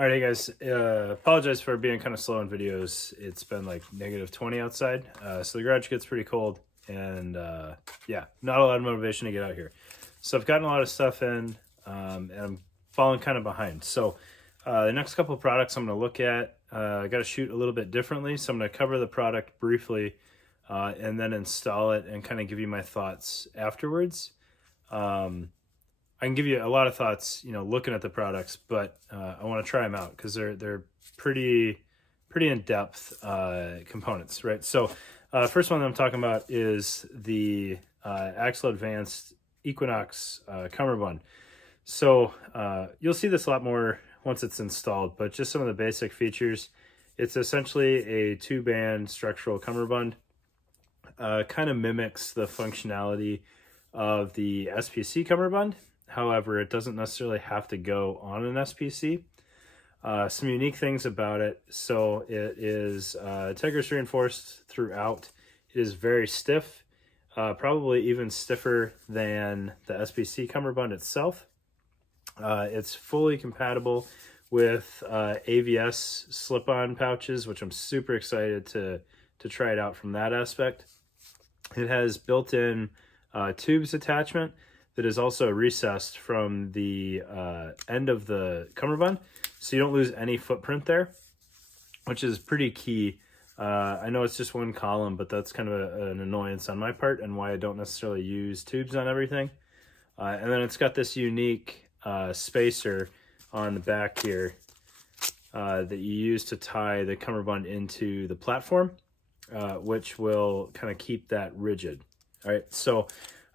All right, hey guys, apologize for being kind of slow in videos. It's been like -20 outside, so the garage gets pretty cold, and yeah, not a lot of motivation to get out here. So I've gotten a lot of stuff in, and I'm falling kind of behind. So the next couple of products I'm going to look at, I got to shoot a little bit differently, so I'm going to cover the product briefly, and then install it and kind of give you my thoughts afterwards. I can give you a lot of thoughts, you know, looking at the products, but I want to try them out because they're pretty in-depth components, right? So first one that I'm talking about is the AXL Advanced Equinox Cummerbund. So you'll see this a lot more once it's installed, but just some of the basic features. It's essentially a 2-band structural cummerbund. Kind of mimics the functionality of the Spc Cummerbund. However, it doesn't necessarily have to go on an SPC. Some unique things about it. So it is Tegris reinforced throughout. It is very stiff, probably even stiffer than the SPC Cummerbund itself. It's fully compatible with AVS slip-on pouches, which I'm super excited to try it out from that aspect. It has built-in tubes attachment that is also recessed from the end of the cummerbund, so you don't lose any footprint there, which is pretty key. I know it's just one column, but that's kind of an annoyance on my part and why I don't necessarily use tubes on everything. And then it's got this unique spacer on the back here that you use to tie the cummerbund into the platform, which will kind of keep that rigid. All right, so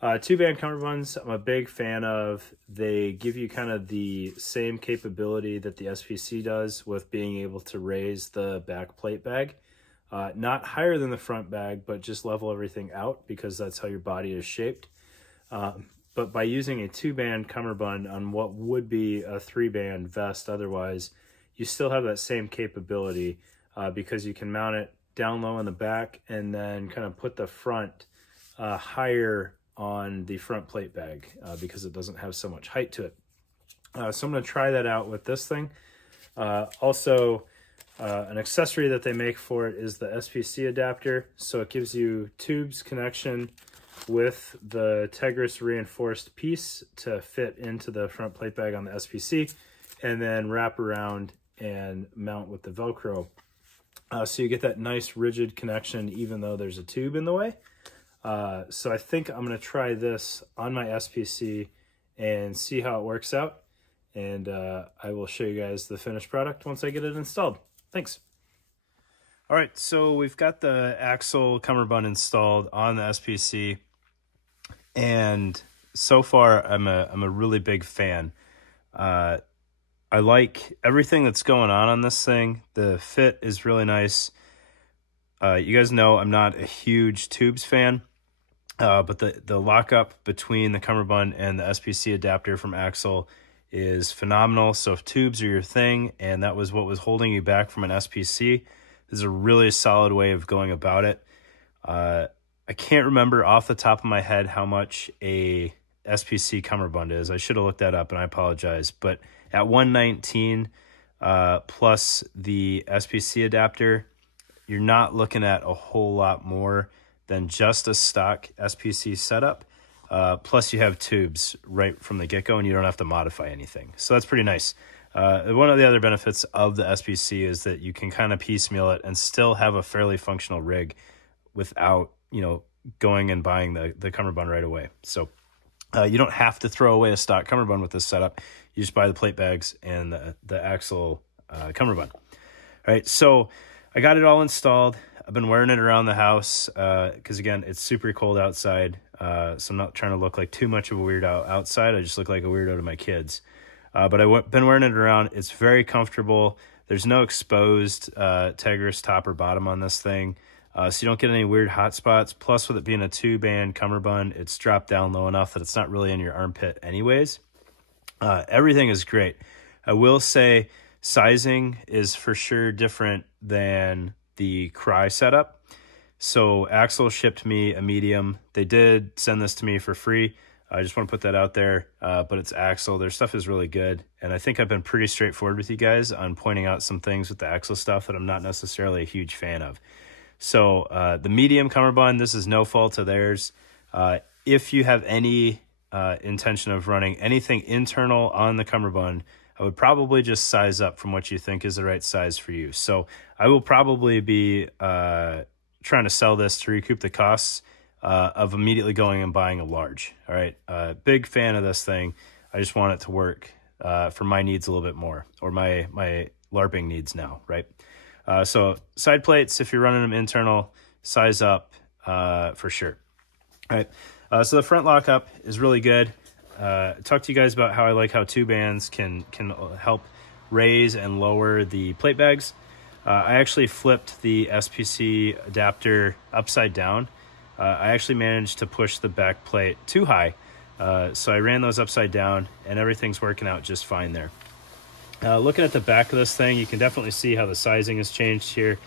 2-band cummerbunds I'm a big fan of. They give you kind of the same capability that the SPC does with being able to raise the back plate bag. Not higher than the front bag, but just level everything out because that's how your body is shaped. But by using a 2-band cummerbund on what would be a 3-band vest otherwise, you still have that same capability because you can mount it down low in the back and then kind of put the front higher on the front plate bag because it doesn't have so much height to it. So I'm going to try that out with this thing. Also, an accessory that they make for it is the Spc Adapter. So it gives you tubes connection with the Tegris reinforced piece to fit into the front plate bag on the SPC, and then wrap around and mount with the Velcro. So you get that nice rigid connection even though there's a tube in the way. So I think I'm going to try this on my SPC and see how it works out. And I will show you guys the finished product once I get it installed. Thanks. All right, so we've got the AXL Cummerbund installed on the SPC. And so far, I'm a really big fan. I like everything that's going on this thing. The fit is really nice. You guys know I'm not a huge tubes fan. But the lockup between the cummerbund and the SPC adapter from AXL is phenomenal. So if tubes are your thing and that was what was holding you back from an SPC, this is a really solid way of going about it. I can't remember off the top of my head how much a SPC cummerbund is. I should have looked that up and I apologize. But at $119 plus the SPC adapter, you're not looking at a whole lot more than just a stock SPC setup. Plus you have tubes right from the get-go and you don't have to modify anything. So that's pretty nice. One of the other benefits of the SPC is that you can kind of piecemeal it and still have a fairly functional rig without, you know, going and buying the cummerbund right away. So you don't have to throw away a stock cummerbund with this setup. You just buy the plate bags and the AXL cummerbund. All right, so I got it all installed. I've been wearing it around the house because, again, it's super cold outside. So I'm not trying to look like too much of a weirdo outside. I just look like a weirdo to my kids. But I've been wearing it around. It's very comfortable. There's no exposed Tegris top or bottom on this thing. So you don't get any weird hot spots. Plus, with it being a 2-band cummerbund, it's dropped down low enough that it's not really in your armpit anyways. Everything is great. I will say sizing is for sure different than the Cry setup. So AXL shipped me a medium. They did send this to me for free. I just want to put that out there, but it's AXL. Their stuff is really good, and I think I've been pretty straightforward with you guys on pointing out some things with the AXL stuff that I'm not necessarily a huge fan of. So the medium cummerbund, this is no fault of theirs. If you have any intention of running anything internal on the cummerbund, I would probably just size up from what you think is the right size for you. So I will probably be trying to sell this to recoup the costs of immediately going and buying a large. All right, big fan of this thing. I just want it to work for my needs a little bit more, or my LARPing needs now, right? So side plates, if you're running them internal, size up for sure. All right, so the front lockup is really good. Talk to you guys about how I like how two bands can help raise and lower the plate bags. I actually flipped the Spc adapter upside down. I actually managed to push the back plate too high, so I ran those upside down, and everything's working out just fine there. Looking at the back of this thing, you can definitely see how the sizing has changed here.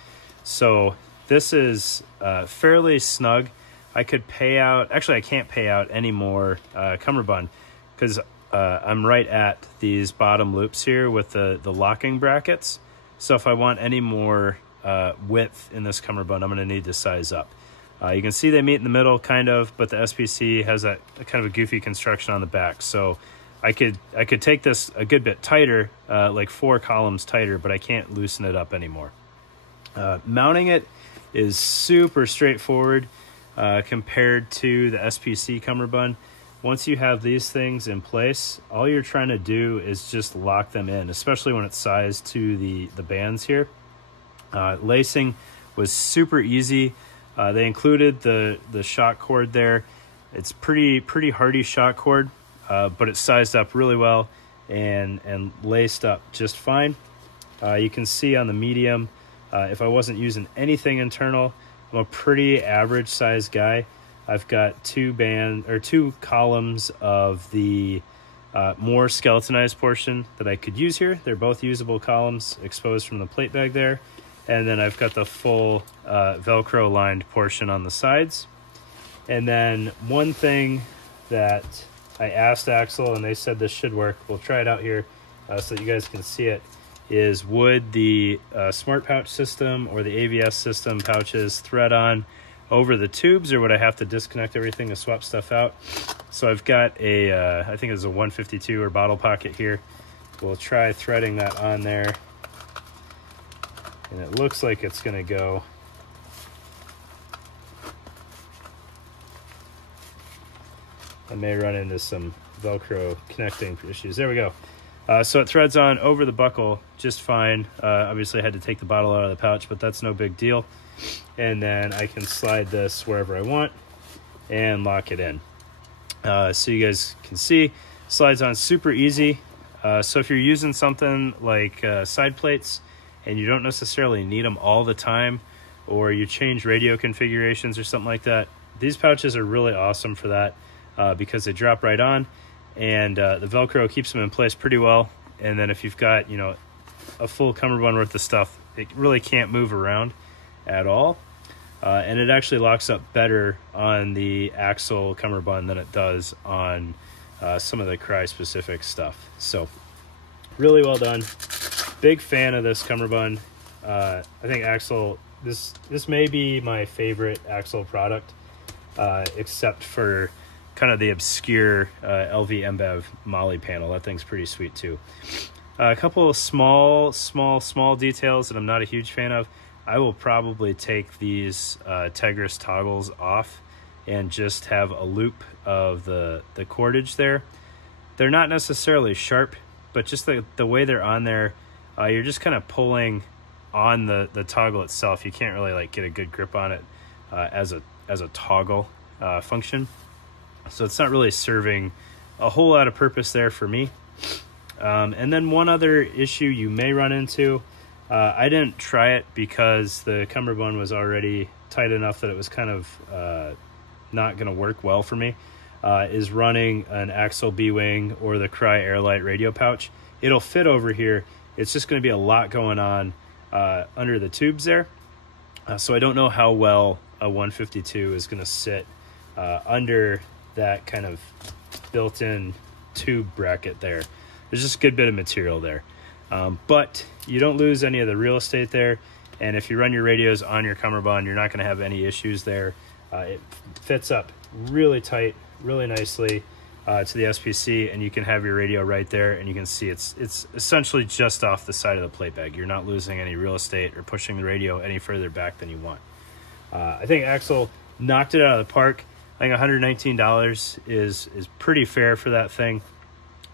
So this is fairly snug. I could pay out, actually I can't pay out any more cummerbund because I'm right at these bottom loops here with the locking brackets. So if I want any more width in this cummerbund, I'm going to need to size up. You can see they meet in the middle kind of, but the SPC has that kind of a goofy construction on the back. So I could take this a good bit tighter, like 4 columns tighter, but I can't loosen it up anymore. Mounting it is super straightforward compared to the SPC cummerbund. Once you have these things in place, all you're trying to do is just lock them in, especially when it's sized to the bands here. Lacing was super easy. They included the shock cord there. It's pretty hardy shock cord, but it's sized up really well and laced up just fine. You can see on the medium, if I wasn't using anything internal, I'm a pretty average size guy. I've got 2 columns of the more skeletonized portion that I could use here. They're both usable columns exposed from the plate bag there. And then I've got the full Velcro lined portion on the sides. And then one thing that I asked Axel, and they said this should work, we'll try it out here so that you guys can see it, is would the Smart Pouch system or the AVS system pouches thread on over the tubes, or would I have to disconnect everything to swap stuff out? So I've got a, I think it's a 152 or bottle pocket here. We'll try threading that on there. And it looks like it's gonna go. I may run into some Velcro connecting issues. There we go. So it threads on over the buckle just fine. Obviously I had to take the bottle out of the pouch, but that's no big deal. And then I can slide this wherever I want and lock it in. So you guys can see, slides on super easy. So if you're using something like side plates and you don't necessarily need them all the time, or you change radio configurations or something like that, these pouches are really awesome for that because they drop right on, and the Velcro keeps them in place pretty well. And then if you've got, you know, a full cummerbund worth of stuff, it really can't move around at all. And it actually locks up better on the AXL cummerbund than it does on some of the Cry specific stuff. So really well done. Big fan of this cummerbund. I think AXL, this may be my favorite AXL product, except for kind of the obscure LV MBEV Molly panel. That thing's pretty sweet too. A couple of small details that I'm not a huge fan of. I will probably take these Tegris toggles off and just have a loop of the cordage there. They're not necessarily sharp, but just the way they're on there, you're just kind of pulling on the toggle itself. You can't really like get a good grip on it as a toggle function. So it's not really serving a whole lot of purpose there for me. And then one other issue you may run into, I didn't try it because the cummerbund was already tight enough that it was kind of not going to work well for me, is running an AXL B-Wing or the Cry Airlight radio pouch. It'll fit over here. It's just going to be a lot going on under the tubes there. So I don't know how well a 152 is going to sit under that kind of built-in tube bracket there. There's just a good bit of material there. But you don't lose any of the real estate there. And if you run your radios on your Cummerbund, you're not going to have any issues there. It fits up really tight, really nicely to the SPC, and you can have your radio right there, and you can see it's essentially just off the side of the plate bag. You're not losing any real estate or pushing the radio any further back than you want. I think AXL knocked it out of the park. I think $119 is pretty fair for that thing.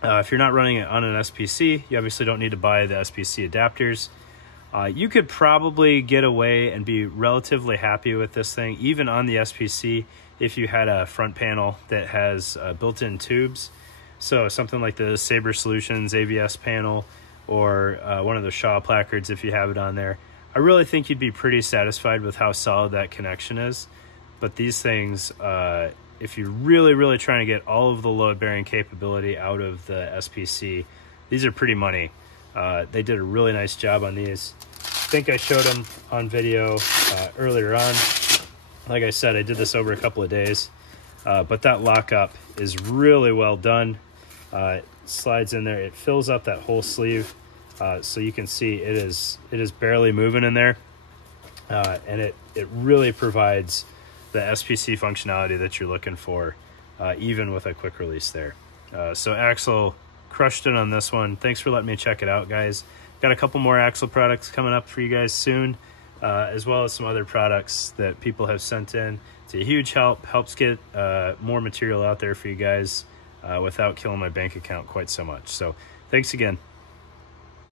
If you're not running it on an SPC, you obviously don't need to buy the SPC adapters. You could probably get away and be relatively happy with this thing, even on the SPC, if you had a front panel that has built-in tubes. So something like the Sabre Solutions AVS panel, or one of the Shaw placards if you have it on there. I really think you'd be pretty satisfied with how solid that connection is. But these things, if you're really trying to get all of the load-bearing capability out of the SPC, these are pretty money. They did a really nice job on these. I think I showed them on video earlier on. Like I said, I did this over a couple of days, but that lockup is really well done. It slides in there. It fills up that whole sleeve, so you can see it is barely moving in there, and it really provides the SPC functionality that you're looking for, even with a quick release there. So AXL crushed it on this one. Thanks for letting me check it out, guys. Got a couple more AXL products coming up for you guys soon, as well as some other products that people have sent in. It's a huge help, helps get more material out there for you guys without killing my bank account quite so much. So thanks again.